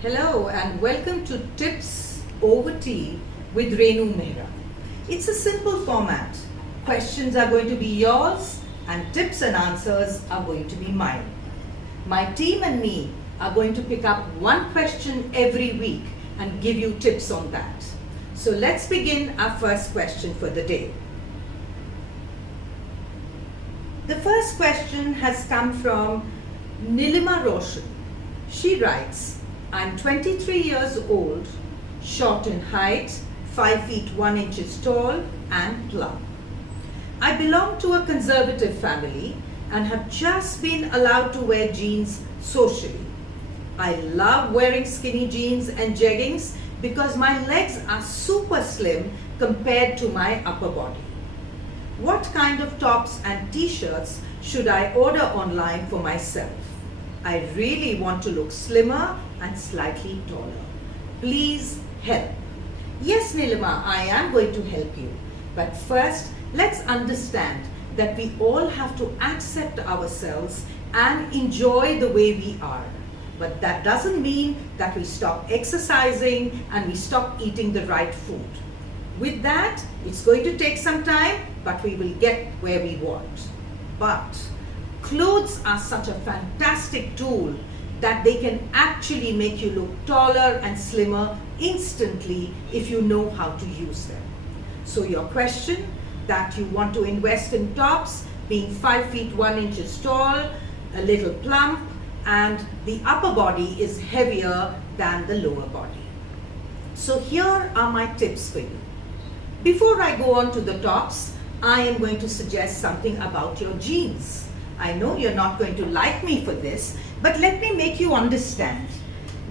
Hello and welcome to Tips Over Tea with Renu Mehra. It's a simple format. Questions are going to be yours and tips and answers are going to be mine. My team and me are going to pick up one question every week and give you tips on that. So let's begin our first question for the day. The first question has come from Nilima Roshan. She writes, I'm 23 years old, short in height, 5 feet 1 inches tall and plump. I belong to a conservative family and have just been allowed to wear jeans socially. I love wearing skinny jeans and jeggings because my legs are super slim compared to my upper body. What kind of tops and t-shirts should I order online for myself? I really want to look slimmer and slightly taller. Please help. Yes, Nilima, I am going to help you. But first, let's understand that we all have to accept ourselves and enjoy the way we are. But that doesn't mean that we stop exercising and we stop eating the right food. With that, it's going to take some time, but we will get where we want. But clothes are such a fantastic tool that they can actually make you look taller and slimmer instantly if you know how to use them. So your question that you want to invest in tops, being 5 feet 1 inches tall, a little plump, and the upper body is heavier than the lower body. So here are my tips for you. Before I go on to the tops, I am going to suggest something about your jeans. I know you're not going to like me for this, but let me make you understand.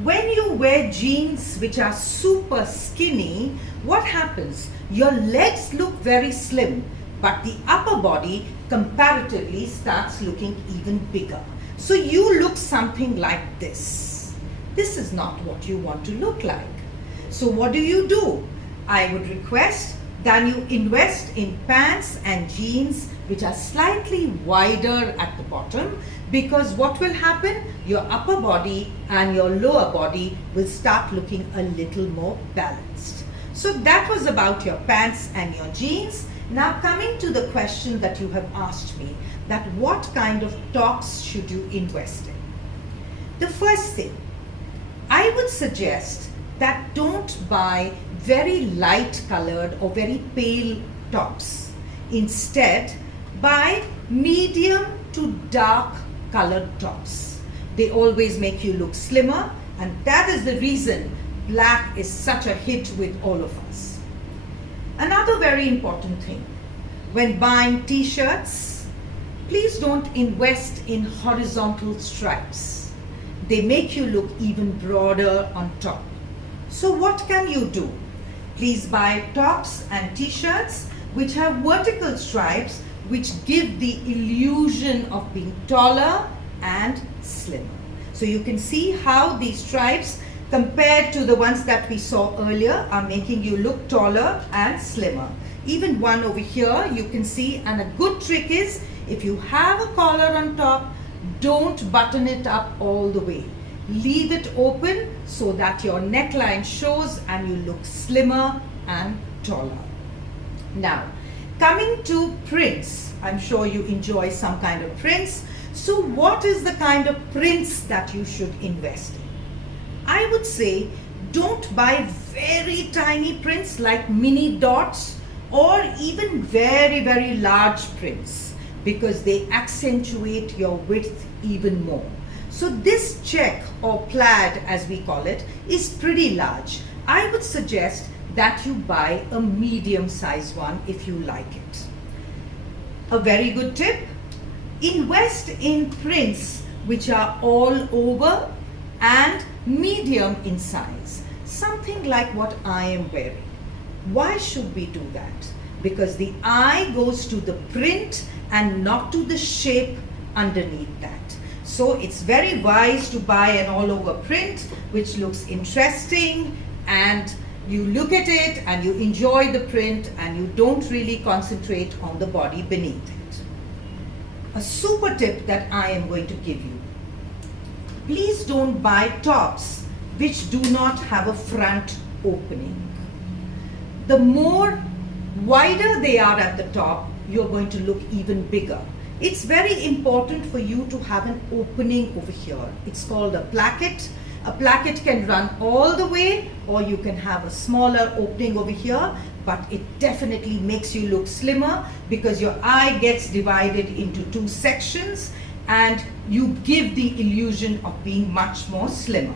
When you wear jeans which are super skinny, what happens? Your legs look very slim, but the upper body comparatively starts looking even bigger. So you look something like this. This is not what you want to look like. So what do? I would request that you invest in pants and jeans which are slightly wider at the bottom, because what will happen? Your upper body and your lower body will start looking a little more balanced. So that was about your pants and your jeans. Now coming to the question that you have asked me, that what kind of tops should you invest in? The first thing, I would suggest that don't buy very light colored or very pale tops. Instead, buy medium to dark colored tops. They always make you look slimmer, and that is the reason black is such a hit with all of us. Another very important thing, when buying t-shirts, please don't invest in horizontal stripes. They make you look even broader on top. So what can you do? Please buy tops and t-shirts which have vertical stripes which give the illusion of being taller and slimmer. So you can see how these stripes compared to the ones that we saw earlier are making you look taller and slimmer. Even one over here you can see, and a good trick is if you have a collar on top, don't button it up all the way. Leave it open so that your neckline shows and you look slimmer and taller. Now, coming to prints, I'm sure you enjoy some kind of prints. So what is the kind of prints that you should invest in? I would say don't buy very tiny prints like mini dots or even very, very large prints, because they accentuate your width even more. So this check or plaid, as we call it, is pretty large. I would suggest that you buy a medium-sized one if you like it. A very good tip, invest in prints which are all over and medium in size. Something like what I am wearing. Why should we do that? Because the eye goes to the print and not to the shape underneath that. So it's very wise to buy an all-over print which looks interesting, and you look at it and you enjoy the print and you don't really concentrate on the body beneath it. A super tip that I am going to give you. Please don't buy tops which do not have a front opening. The more wider they are at the top, you're going to look even bigger. It's very important for you to have an opening over here. It's called a placket. A placket can run all the way, or you can have a smaller opening over here, but it definitely makes you look slimmer because your eye gets divided into two sections and you give the illusion of being much more slimmer.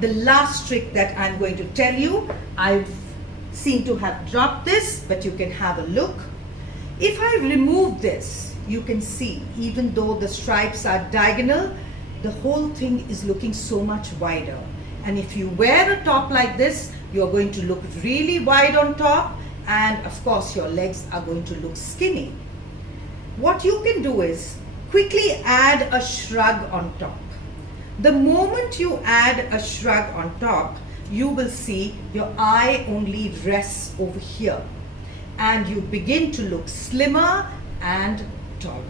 The last trick that I'm going to tell you, I seem to have dropped this, but you can have a look. If I remove this, you can see, even though the stripes are diagonal, the whole thing is looking so much wider. And if you wear a top like this, you're going to look really wide on top, and of course your legs are going to look skinny. What you can do is quickly add a shrug on top. The moment you add a shrug on top, you will see your eye only rests over here and you begin to look slimmer and taller.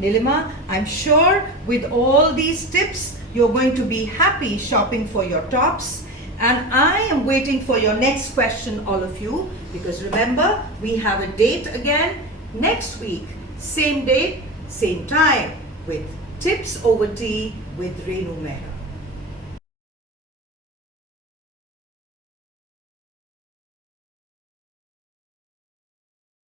Nilima, I'm sure with all these tips, you're going to be happy shopping for your tops. And I am waiting for your next question, all of you, because remember, we have a date again next week, same date, same time, with Tips Over Tea with Renu Mehra.